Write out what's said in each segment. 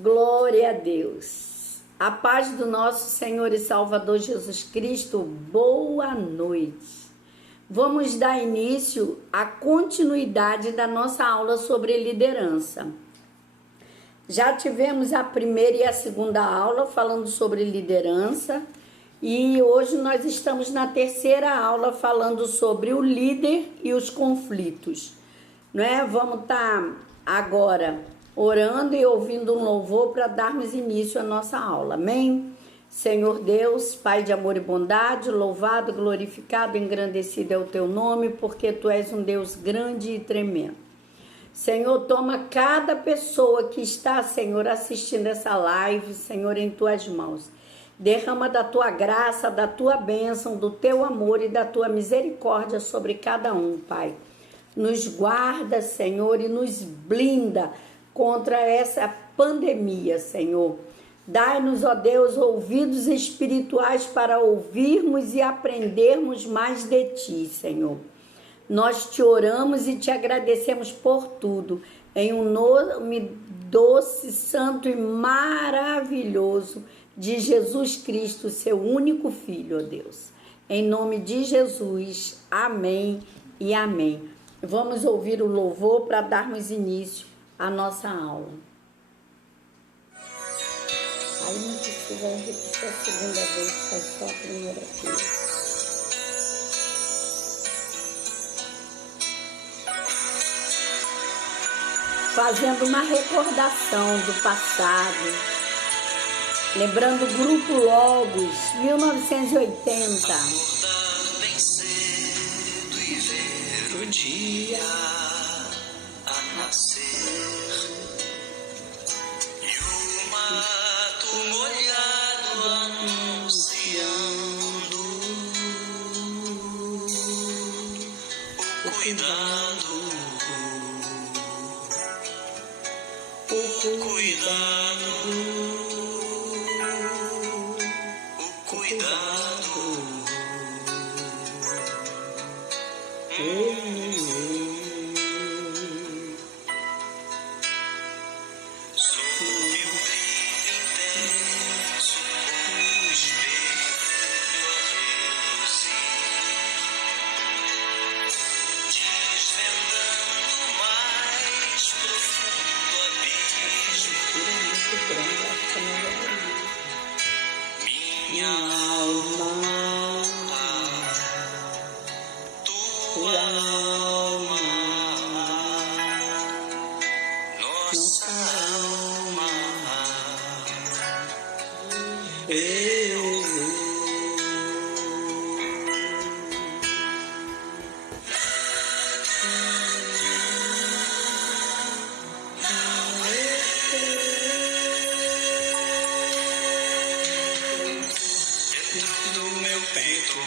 Glória a Deus. A paz do nosso Senhor e Salvador Jesus Cristo, boa noite. Vamos dar início à continuidade da nossa aula sobre liderança. Já tivemos a primeira e a segunda aula falando sobre liderança e hoje nós estamos na terceira aula falando sobre o líder e os conflitos. Não é? Vamos estar agora orando e ouvindo um louvor para darmos início à nossa aula. Amém? Senhor Deus, Pai de amor e bondade, louvado, glorificado, engrandecido é o teu nome, porque tu és um Deus grande e tremendo. Senhor, toma cada pessoa que está, Senhor, assistindo essa live, Senhor, em tuas mãos. Derrama da tua graça, da tua bênção, do teu amor e da tua misericórdia sobre cada um, Pai. Nos guarda, Senhor, e nos blinda contra essa pandemia, Senhor. Dai-nos, ó Deus, ouvidos espirituais para ouvirmos e aprendermos mais de Ti, Senhor. Nós te oramos e te agradecemos por tudo, em um nome doce, santo e maravilhoso de Jesus Cristo, seu único Filho, ó Deus. Em nome de Jesus, amém e amém. Vamos ouvir o louvor para darmos início à nossa aula. Aí não precisa repetir a segunda vez, faz só a primeira vez. Fazendo uma recordação do passado, lembrando o Grupo Logos, 1980. Bem cedo e ver o dia a nascer e o mato molhado anunciando o cuidado.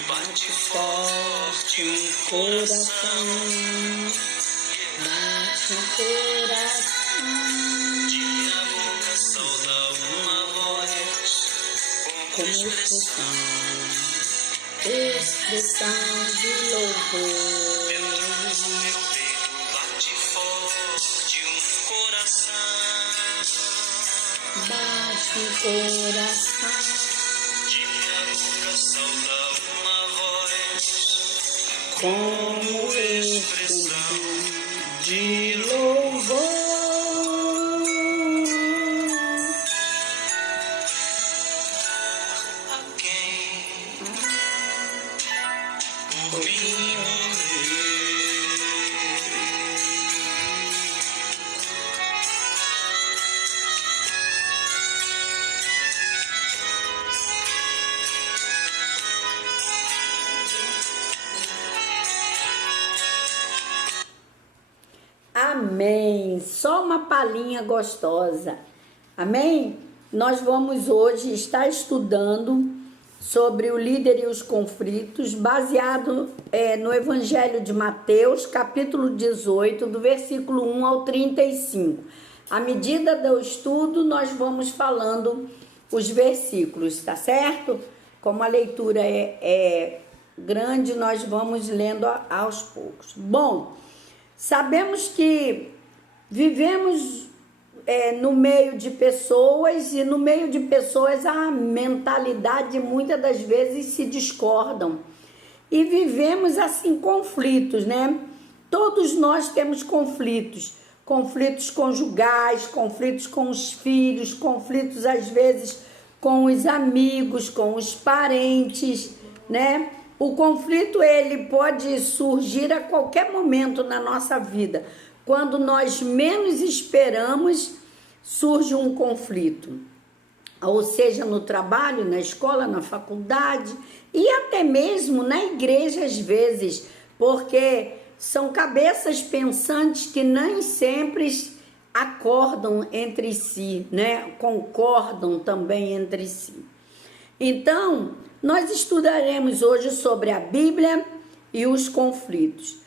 Bate forte um coração, bate um coração. De boca solta uma voz, como expressão de louvor. Dentro do meu peito bate forte um coração, bate um coração. Como expressão de louvor a quem por mim morreu. Amém. Só uma palhinha gostosa. Amém? Nós vamos hoje estar estudando sobre o líder e os conflitos, baseado no Evangelho de Mateus, capítulo 18, do versículo 1 ao 35. À medida do estudo, nós vamos falando os versículos, tá certo? Como a leitura é grande, nós vamos lendo aos poucos. Bom, sabemos que vivemos no meio de pessoas, e no meio de pessoas a mentalidade muitas das vezes se discordam. E vivemos assim conflitos, né? Todos nós temos conflitos. Conflitos conjugais, conflitos com os filhos, conflitos às vezes com os amigos, com os parentes, né? O conflito ele pode surgir a qualquer momento na nossa vida. Quando nós menos esperamos, surge um conflito. Ou seja, no trabalho, na escola, na faculdade e até mesmo na igreja às vezes, porque são cabeças pensantes que nem sempre acordam entre si, né? Concordam também entre si. Então, nós estudaremos hoje sobre a Bíblia e os conflitos.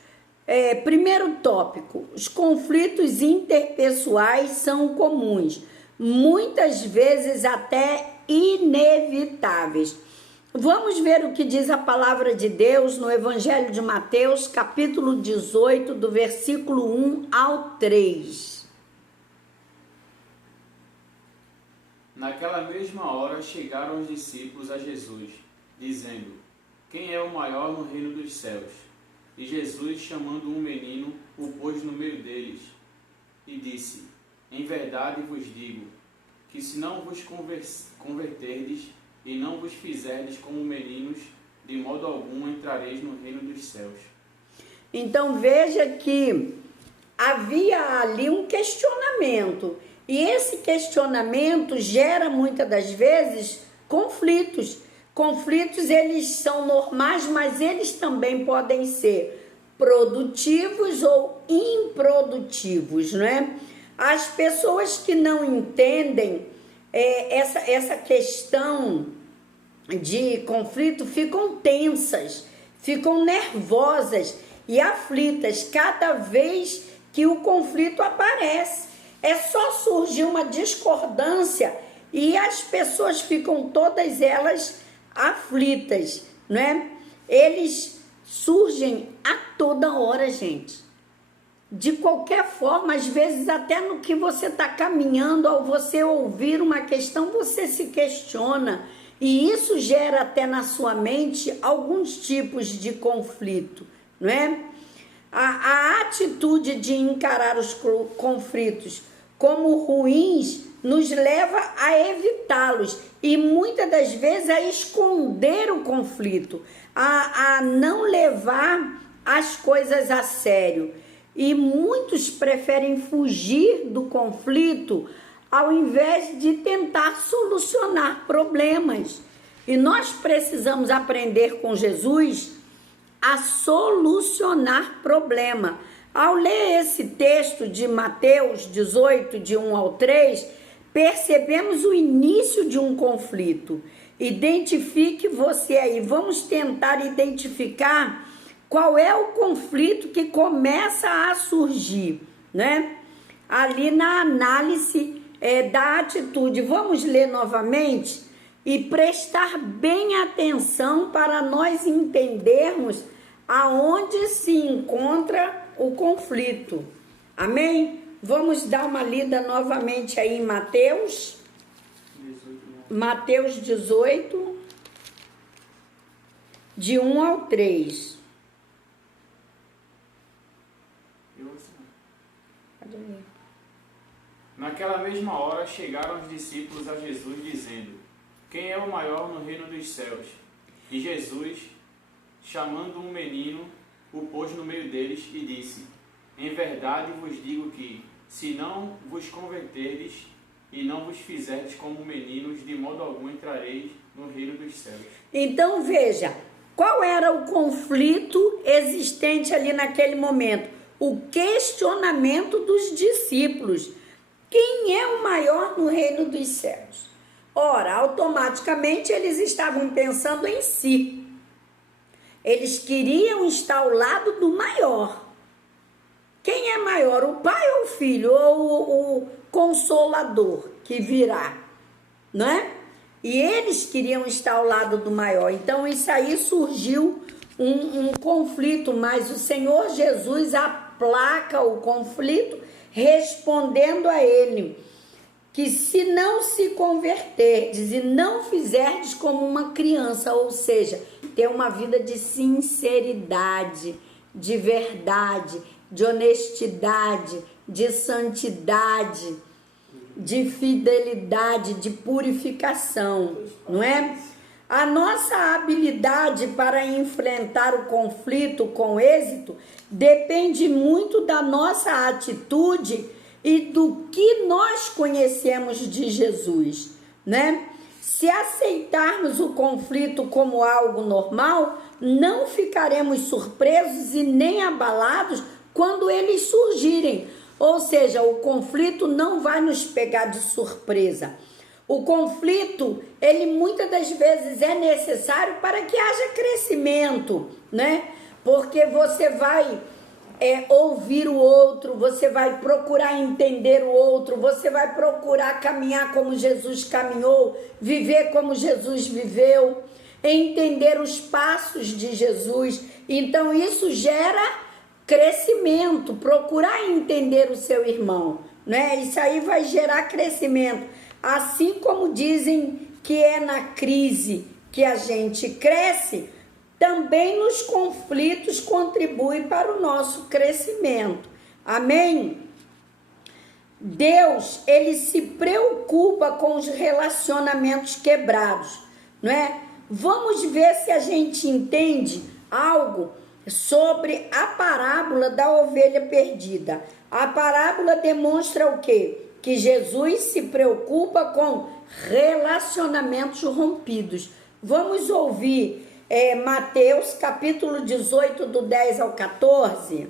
Primeiro tópico, os conflitos interpessoais são comuns, muitas vezes até inevitáveis. Vamos ver o que diz a palavra de Deus no Evangelho de Mateus, capítulo 18, do versículo 1 ao 3. Naquela mesma hora chegaram os discípulos a Jesus, dizendo: Quem é o maior no reino dos céus? E Jesus, chamando um menino, o pôs no meio deles, e disse: Em verdade vos digo, que se não vos converterdes e não vos fizerdes como meninos, de modo algum entrareis no reino dos céus. Então veja que havia ali um questionamento, e esse questionamento gera muitas das vezes conflitos. Conflitos eles são normais, mas eles também podem ser produtivos ou improdutivos, não é? As pessoas que não entendem essa questão de conflito ficam tensas, ficam nervosas e aflitas cada vez que o conflito aparece. É só surgir uma discordância e as pessoas ficam todas elas aflitas, não é? Eles surgem a toda hora, gente. De qualquer forma, às vezes até no que você está caminhando, ao você ouvir uma questão, você se questiona. E isso gera até na sua mente alguns tipos de conflito, não é? A atitude de encarar os conflitos como ruins nos leva a evitá-los e muitas das vezes a esconder o conflito, a não levar as coisas a sério. E muitos preferem fugir do conflito ao invés de tentar solucionar problemas. E nós precisamos aprender com Jesus a solucionar problema. Ao ler esse texto de Mateus 18, de 1 ao 3, percebemos o início de um conflito. Identifique você aí. Vamos tentar identificar qual é o conflito que começa a surgir, né? Ali na análise da atitude. Vamos ler novamente e prestar bem atenção para nós entendermos aonde se encontra o conflito. Amém? Vamos dar uma lida novamente aí em Mateus. Mateus 18, de 1 ao 3. Naquela mesma hora chegaram os discípulos a Jesus, dizendo: Quem é o maior no reino dos céus? E Jesus, chamando um menino, o pôs no meio deles e disse: Em verdade vos digo que, se não vos converterdes e não vos fizerdes como meninos, de modo algum entrareis no reino dos céus. Então veja, qual era o conflito existente ali naquele momento? O questionamento dos discípulos. Quem é o maior no reino dos céus? Ora, automaticamente eles estavam pensando em si. Eles queriam estar ao lado do maior. Quem é maior, o pai ou o filho, ou o consolador que virá, não é? E eles queriam estar ao lado do maior. Então isso aí surgiu um conflito, mas o Senhor Jesus aplaca o conflito respondendo a ele. que se não se converterdes e não fizerdes como uma criança, ou seja, ter uma vida de sinceridade, de verdade, de honestidade, de santidade, de fidelidade, de purificação, não é? A nossa habilidade para enfrentar o conflito com êxito depende muito da nossa atitude e do que nós conhecemos de Jesus, né? Se aceitarmos o conflito como algo normal, não ficaremos surpresos e nem abalados quando eles surgirem. Ou seja, o conflito não vai nos pegar de surpresa. O conflito, ele muitas das vezes é necessário para que haja crescimento, né? Porque você vai ouvir o outro, você vai procurar entender o outro, você vai procurar caminhar como Jesus caminhou, viver como Jesus viveu, entender os passos de Jesus. Então isso gera crescimento, procurar entender o seu irmão, né? Isso aí vai gerar crescimento. Assim como dizem que é na crise que a gente cresce, também nos conflitos contribui para o nosso crescimento. Amém? Deus, ele se preocupa com os relacionamentos quebrados, não é? Vamos ver se a gente entende algo sobre a parábola da ovelha perdida. A parábola demonstra o quê? Que Jesus se preocupa com relacionamentos rompidos. Vamos ouvir Mateus capítulo 18, do 10 ao 14.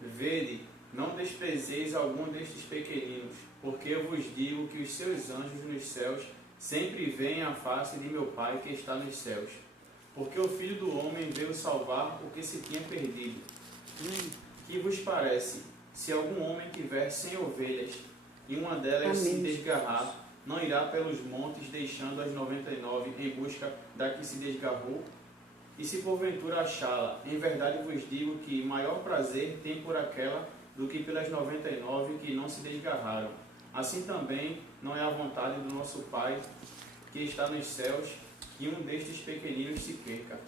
Vede, não desprezeis algum destes pequeninos, porque eu vos digo que os seus anjos nos céus sempre veem a face de meu Pai que está nos céus. Porque o Filho do Homem veio salvar o que se tinha perdido. Que vos parece, se algum homem tiver 100 ovelhas, e uma delas se desgarrar, não irá pelos montes, deixando as 99 em busca da que se desgarrou? E se porventura achá-la, em verdade vos digo que maior prazer tem por aquela do que pelas 99 que não se desgarraram. Assim também não é a vontade do nosso Pai que está nos céus que um destes pequeninos se perca.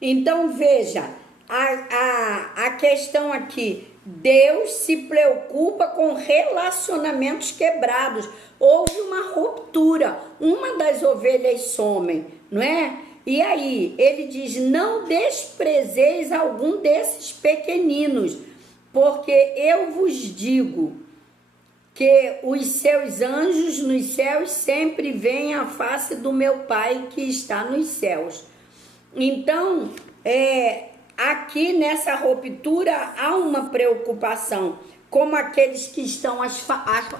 Então veja, a questão aqui, Deus se preocupa com relacionamentos quebrados. Houve uma ruptura, uma das ovelhas some, não é? E aí, ele diz, não desprezeis algum desses pequeninos, porque eu vos digo que os seus anjos nos céus sempre veem a face do meu Pai que está nos céus. Então, aqui nessa ruptura há uma preocupação, como aqueles que estão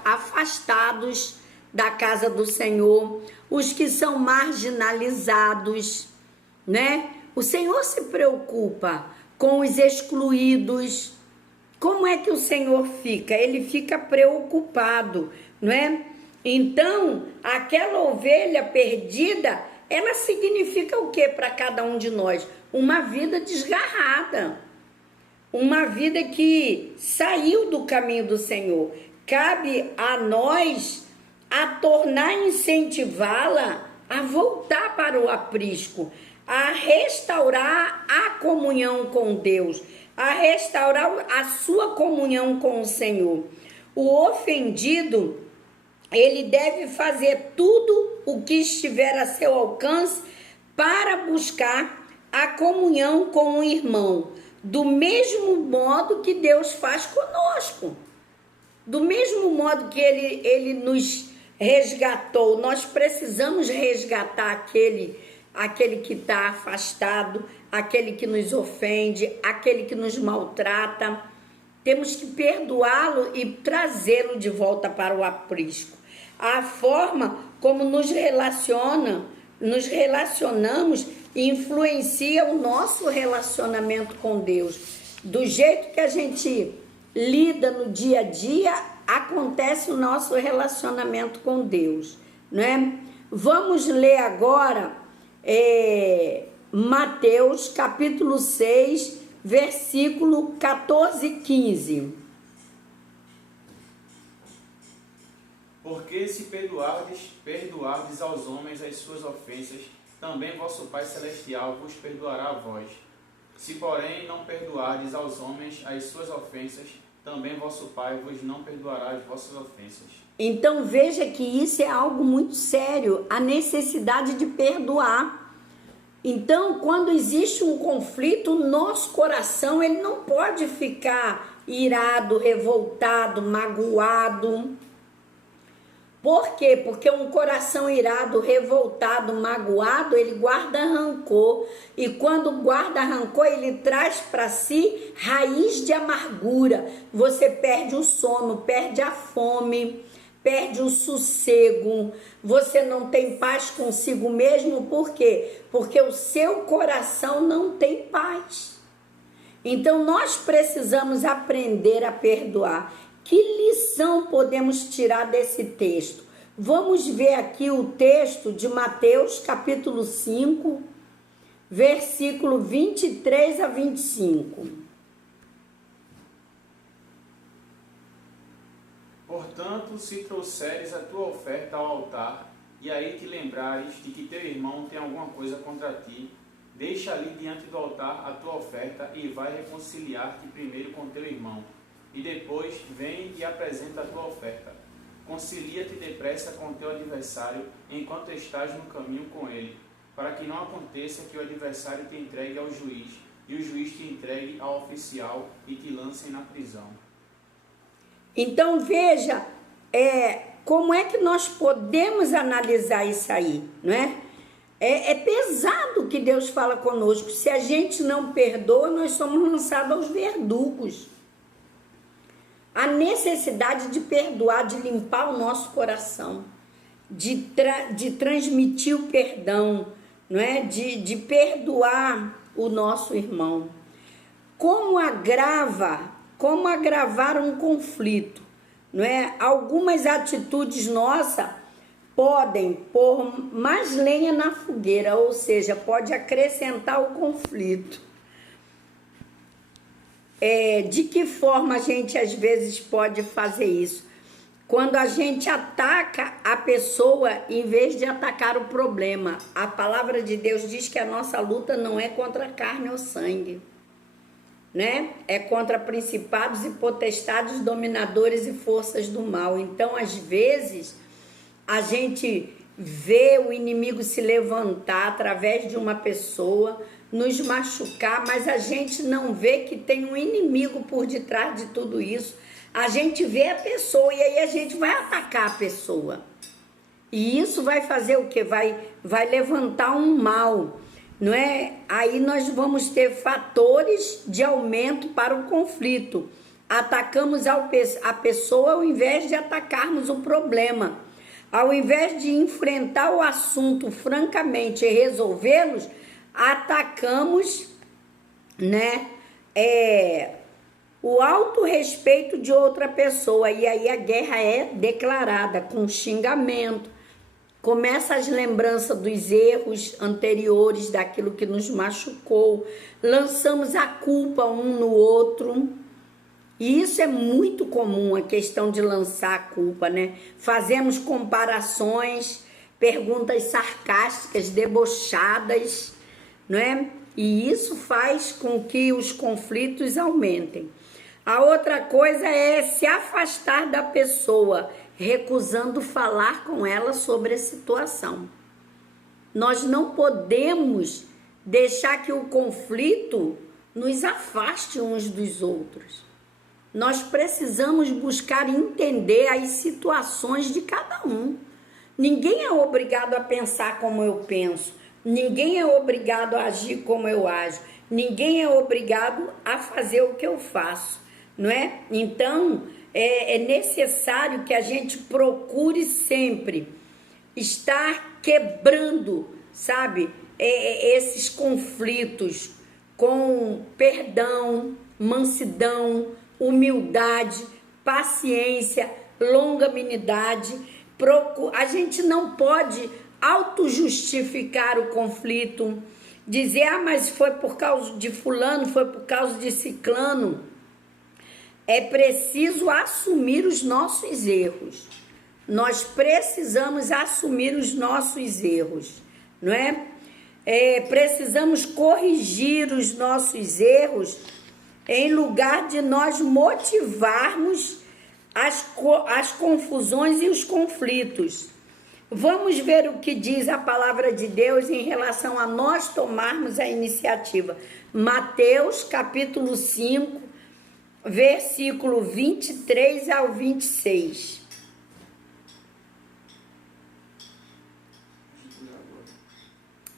afastados da casa do Senhor, os que são marginalizados, né? O Senhor se preocupa com os excluídos. Como é que o Senhor fica? Ele fica preocupado, não é? Então, aquela ovelha perdida, ela significa o que para cada um de nós? Uma vida desgarrada, uma vida que saiu do caminho do Senhor. Cabe a nós a tornar, incentivá-la a voltar para o aprisco, a restaurar a comunhão com Deus, a restaurar a sua comunhão com o Senhor. O ofendido, ele deve fazer tudo o que estiver a seu alcance para buscar a comunhão com o irmão, do mesmo modo que Deus faz conosco. Do mesmo modo que ele nos resgatou, nós precisamos resgatar aquele que está afastado, aquele que nos ofende, aquele que nos maltrata. Temos que perdoá-lo e trazê-lo de volta para o aprisco. A forma como nos relacionamos influencia o nosso relacionamento com Deus. Do jeito que a gente lida no dia a dia, acontece o nosso relacionamento com Deus, né? Vamos ler agora Mateus capítulo 6, versículo 14 e 15. Porque se perdoardes aos homens as suas ofensas, também vosso Pai Celestial vos perdoará a vós. Se, porém, não perdoardes aos homens as suas ofensas, também vosso Pai vos não perdoará as vossas ofensas. Então veja que isso é algo muito sério, a necessidade de perdoar. Então, quando existe um conflito, o nosso coração ele não pode ficar irado, revoltado, magoado. Por quê? Porque um coração irado, revoltado, magoado, ele guarda rancor. E quando guarda rancor, ele traz para si raiz de amargura. Você perde o sono, perde a fome, perde o sossego. Você não tem paz consigo mesmo. Por quê? Porque o seu coração não tem paz. Então, nós precisamos aprender a perdoar. Que lição podemos tirar desse texto? Vamos ver aqui o texto de Mateus, capítulo 5, versículo 23 a 25. Portanto, se trouxeres a tua oferta ao altar, e aí te lembrares de que teu irmão tem alguma coisa contra ti, deixa ali diante do altar a tua oferta e vai reconciliar-te primeiro com teu irmão. E depois vem e apresenta a tua oferta. Concilia-te depressa com o teu adversário, enquanto estás no caminho com ele, para que não aconteça que o adversário te entregue ao juiz, e o juiz te entregue ao oficial e te lancem na prisão. Então veja, como é que nós podemos analisar isso aí, não é? É pesado o que Deus fala conosco. Se a gente não perdoa, nós somos lançados aos verdugos. A necessidade de perdoar, de limpar o nosso coração, de transmitir o perdão, não é? De perdoar o nosso irmão. Como agravar um conflito, não é? Algumas atitudes nossas podem pôr mais lenha na fogueira, ou seja, pode acrescentar o conflito. De que forma a gente às vezes pode fazer isso? Quando a gente ataca a pessoa em vez de atacar o problema. A palavra de Deus diz que a nossa luta não é contra carne ou sangue, né? É contra principados e potestades, dominadores e forças do mal. Então, às vezes, a gente vê o inimigo se levantar através de uma pessoa, nos machucar, mas a gente não vê que tem um inimigo por detrás de tudo isso. A gente vê a pessoa e aí a gente vai atacar a pessoa. E isso vai fazer o quê? Vai levantar um mal, não é? Aí nós vamos ter fatores de aumento para o conflito. Atacamos a pessoa ao invés de atacarmos o problema. Ao invés de enfrentar o assunto francamente e resolvê-los, atacamos, né, o autorrespeito de outra pessoa. E aí a guerra é declarada com xingamento. Começa as lembranças dos erros anteriores, daquilo que nos machucou. Lançamos a culpa um no outro. E isso é muito comum, a questão de lançar a culpa, né? Fazemos comparações, perguntas sarcásticas, debochadas, não é? E isso faz com que os conflitos aumentem. A outra coisa é se afastar da pessoa, recusando falar com ela sobre a situação. Nós não podemos deixar que o conflito nos afaste uns dos outros. Nós precisamos buscar entender as situações de cada um. Ninguém é obrigado a pensar como eu penso. Ninguém é obrigado a agir como eu ajo. Ninguém é obrigado a fazer o que eu faço, não é? Então, é necessário que a gente procure sempre estar quebrando, sabe, esses conflitos com perdão, mansidão, humildade, paciência, longanimidade. A gente não pode autojustificar o conflito, dizer, mas foi por causa de fulano, foi por causa de ciclano. É preciso assumir os nossos erros. nós precisamos assumir os nossos erros, não é? Precisamos corrigir os nossos erros em lugar de nós motivarmos as confusões e os conflitos. Vamos ver o que diz a palavra de Deus em relação a nós tomarmos a iniciativa. Mateus, capítulo 5, versículo 23 ao 26.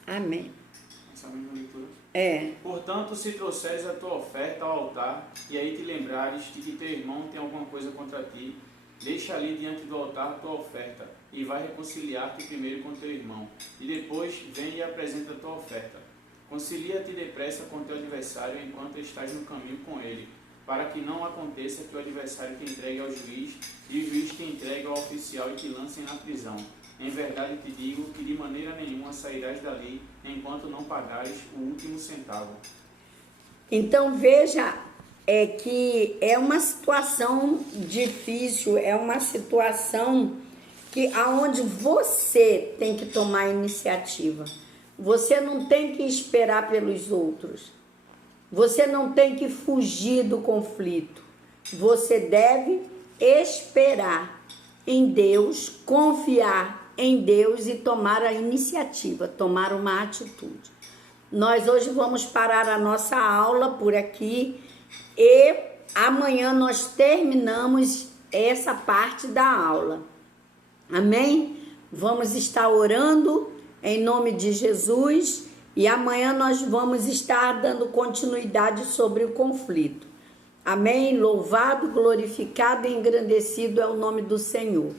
Amém. Essa mesma leitura. Portanto, se trouxeres a tua oferta ao altar, e aí te lembrares de que teu irmão tem alguma coisa contra ti, deixa ali diante do altar a tua oferta, e vai reconciliar-te primeiro com teu irmão, e depois vem e apresenta a tua oferta. Concilia-te depressa com teu adversário enquanto estás no caminho com ele, para que não aconteça que o adversário te entregue ao juiz, e o juiz te entregue ao oficial e te lancem na prisão. Em verdade te digo que de maneira nenhuma sairás dali enquanto não pagares o último centavo. Então veja, que é uma situação difícil, é uma situação aonde você tem que tomar a iniciativa. Você não tem que esperar pelos outros. Você não tem que fugir do conflito. Você deve esperar em Deus, confiar em Deus e tomar a iniciativa, tomar uma atitude. Nós hoje vamos parar a nossa aula por aqui e amanhã nós terminamos essa parte da aula. Amém? Vamos estar orando em nome de Jesus e amanhã nós vamos estar dando continuidade sobre o conflito. Amém? Louvado, glorificado e engrandecido é o nome do Senhor.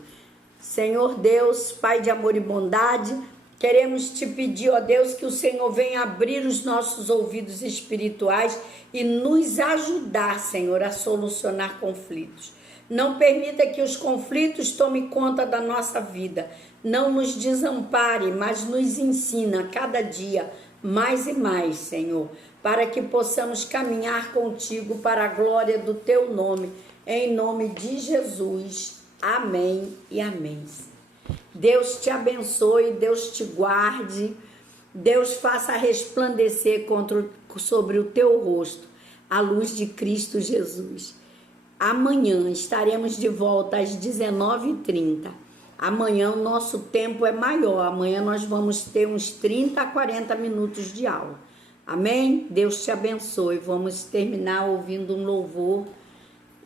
Senhor Deus, Pai de amor e bondade, queremos te pedir, ó Deus, que o Senhor venha abrir os nossos ouvidos espirituais e nos ajudar, Senhor, a solucionar conflitos. Não permita que os conflitos tomem conta da nossa vida. Não nos desampare, mas nos ensina cada dia mais e mais, Senhor, para que possamos caminhar contigo para a glória do teu nome, em nome de Jesus. Amém e amém. Deus te abençoe, Deus te guarde, Deus faça resplandecer sobre o teu rosto a luz de Cristo Jesus. Amanhã estaremos de volta às 19h30. Amanhã o nosso tempo é maior, amanhã nós vamos ter uns 30 a 40 minutos de aula. Amém? Deus te abençoe. Vamos terminar ouvindo um louvor.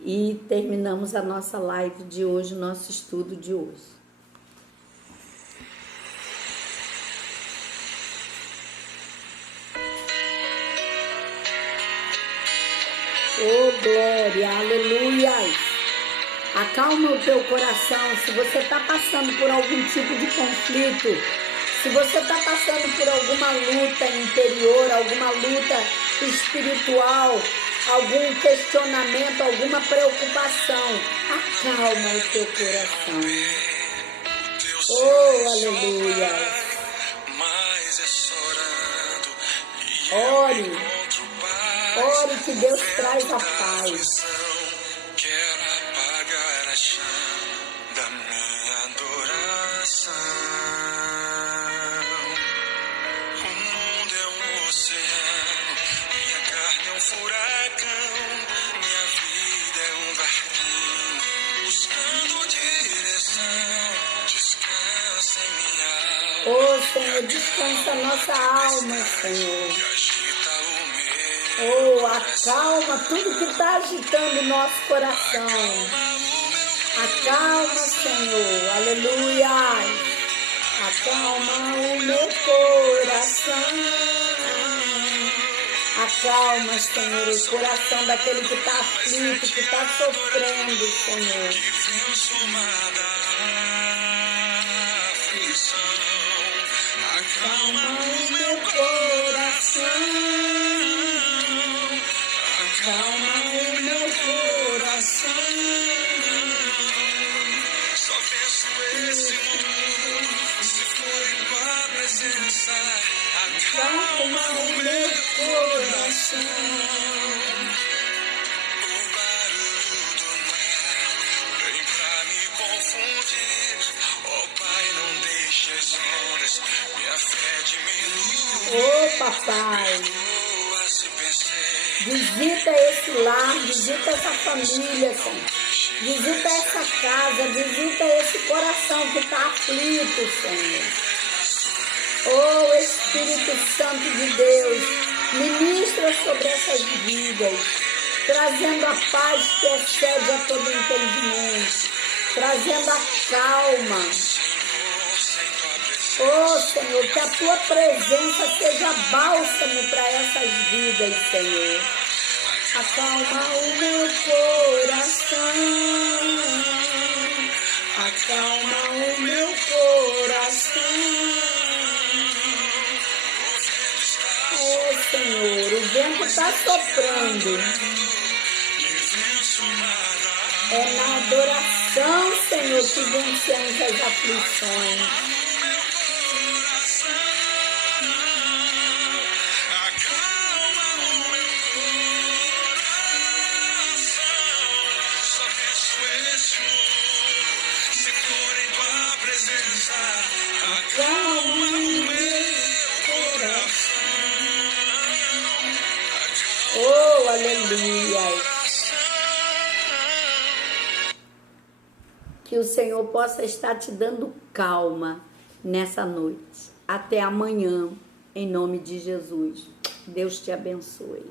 E terminamos a nossa live de hoje, o nosso estudo de hoje. Oh, glória, aleluia! Acalma o teu coração. Se você está passando por algum tipo de conflito, se você está passando por alguma luta interior, alguma luta espiritual, algum questionamento, alguma preocupação, acalma o teu coração. Oh, aleluia. Ore, ore que Deus traz a paz. Quero apagar a chama da minha adoração. O mundo é um oceano, minha carne é um furacão, minha vida é um barquinho buscando direção. Descansa em minha alma. Oh, Senhor, descansa a nossa alma, Senhor. Oh, acalma tudo que está agitando o nosso coração. Acalma, Senhor, aleluia. Acalma o meu coração. Acalma, Senhor, o coração daquele que está aflito, que está sofrendo, Senhor. Acalma o meu coração. Acalma o meu coração. Só penso esse mundo, se for tua presença. Acalma o meu coração. O barulho do mar vem pra me confundir. pedir. Oh Pai, não deixe as ondas minha fé diminuir. Ô papai, Perdoa se pensei. visita esse lar, visita essa família, Senhor. Visita essa casa, visita esse coração que está aflito, Senhor. Oh Espírito Santo de Deus, ministra sobre essas vidas, trazendo a paz que excede a todo entendimento, trazendo a calma. Oh Senhor, que a tua presença seja bálsamo para essas vidas, Senhor. Acalma o meu coração, acalma o meu coração. Oh Senhor, o vento está soprando. É na adoração, Senhor, que vencemos as aflições. Oh, aleluia! Que o Senhor possa estar te dando calma nessa noite. Até amanhã, em nome de Jesus. Deus te abençoe.